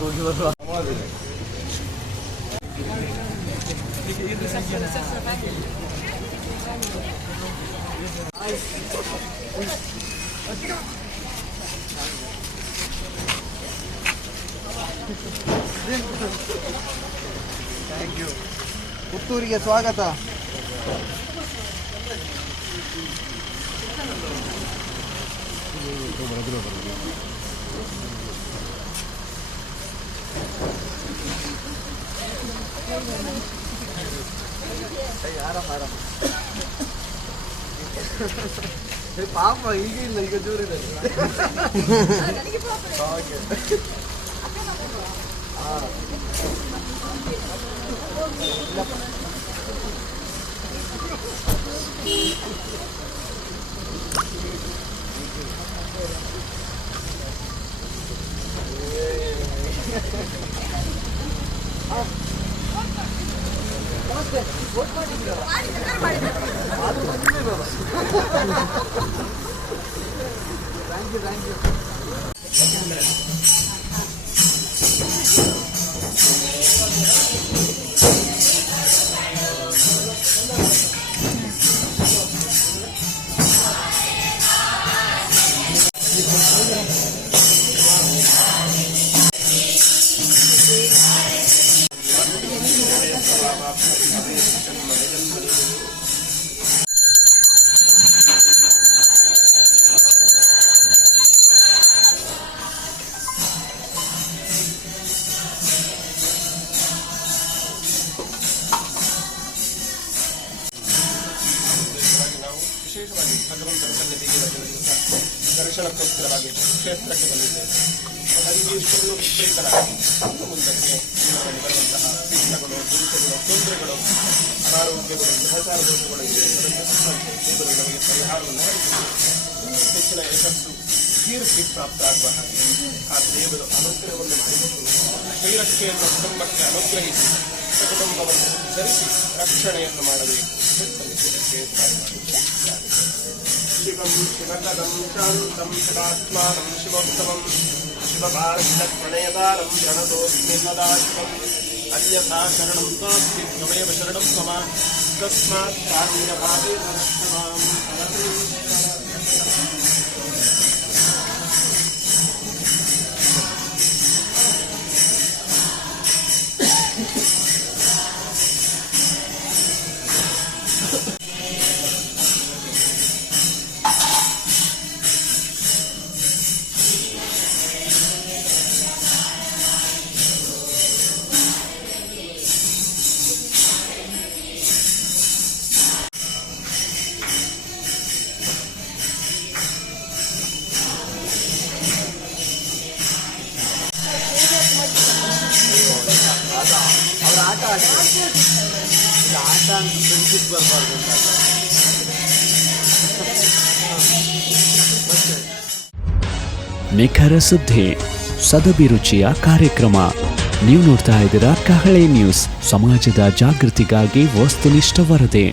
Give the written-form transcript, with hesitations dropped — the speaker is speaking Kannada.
ಹೋಗಿ ಬರುವ ಥ್ಯಾಂಕ್ ಯು. ಪುತ್ತೂರಿಗೆ ಸ್ವಾಗತ. ಆರಾಮ ಆರಾಮ. ಪಾಪ ಈಗ ಇಲ್ಲ, ಈಗ ಜೋರಿದೆ. ನಮಸ್ತೆ. ವೋಟ್ ಮಾಡಿದ್ದೀರಲ್ಲ? ಅದು ಬಂದಿದೆ ಬಾಬಾ. Thank you thank you. ವಿಶೇಷವಾಗಿ ಭಗವಂತನ ಸನ್ನಿಧಿಗೆ ದರ್ಶನಕ್ಕೋಸ್ಕರವಾಗಿ ಕ್ಷೇತ್ರಕ್ಕೆ ಬಂದಿದ್ದೇವೆ. ಹರಿವೀರ್ಷಗಳು ವಿಪರೀತರಾಗಿ ಮುಂದಕ್ಕೆ ಬರುವಂತಹ ವಿಘ್ನಗಳು, ದುರಿತಗಳು, ತೊಂದರೆಗಳು, ಅನಾರೋಗ್ಯಗಳು, ಗ್ರಹಚಾರ ದೋಷಗಳು ದೇವರು ನಮಗೆ ಪರಿಹಾರವನ್ನು ಹೆಚ್ಚಿನ ಯಶಸ್ಸು ಕೀರ್ತಿ ಪ್ರಾಪ್ತ ಆಗುವ ಹಾಗೆ ಆ ದೇವರು ಅನುಗ್ರಹವನ್ನು ಮಾಡಿಕೊಂಡು ಶ್ರೀರಕ್ಷೆಯನ್ನು ಕುಟುಂಬಕ್ಕೆ ಅನುಗ್ರಹಿಸಿ ಕುಟುಂಬವನ್ನು ಧರಿಸಿ ರಕ್ಷಣೆಯನ್ನು ಮಾಡಬೇಕು. ಶಿವಂ ಶಿವಕರಂ ಶಾಂತಂ ಶಿವಾತ್ಮಾನಂ ಶಿವೋತ್ತಮಂ ಶಿವಭಾರತಪ್ರಣಯದಾರಂ ಪ್ರಣತೋಸ್ಮಿ ಸದಾ ಶಿವಂ ಅನ್ಯಥಾ ಶರಣಂ ನಾಸ್ತಿ ತ್ವಮೇವ ಶರಣಂ ಮಮ ತಸ್ಮಾತ್ ಕಾರುಣ್ಯಭಾವೇನ ರಕ್ಷ ಮಾಂ. ಅವ್ರ ಆಟ ಆಡ್ತಾರೆ. ಆಟ ಅಂತ ಫ್ರೆಂಡ್ಶಿಪ್ ಬರಬಾರ್ದು ಅಂತ. ನಿಖರ ಸುದ್ದಿ, ಸದಭಿರುಚಿಯ ಕಾರ್ಯಕ್ರಮ. ನೀವು ನೋಡ್ತಾ ಇದ್ದೀರಾ ಕಹಳೆ ನ್ಯೂಸ್, ಸಮಾಜದ ಜಾಗೃತಿಗಾಗಿ ವಸ್ತುನಿಷ್ಠ ವರದಿ.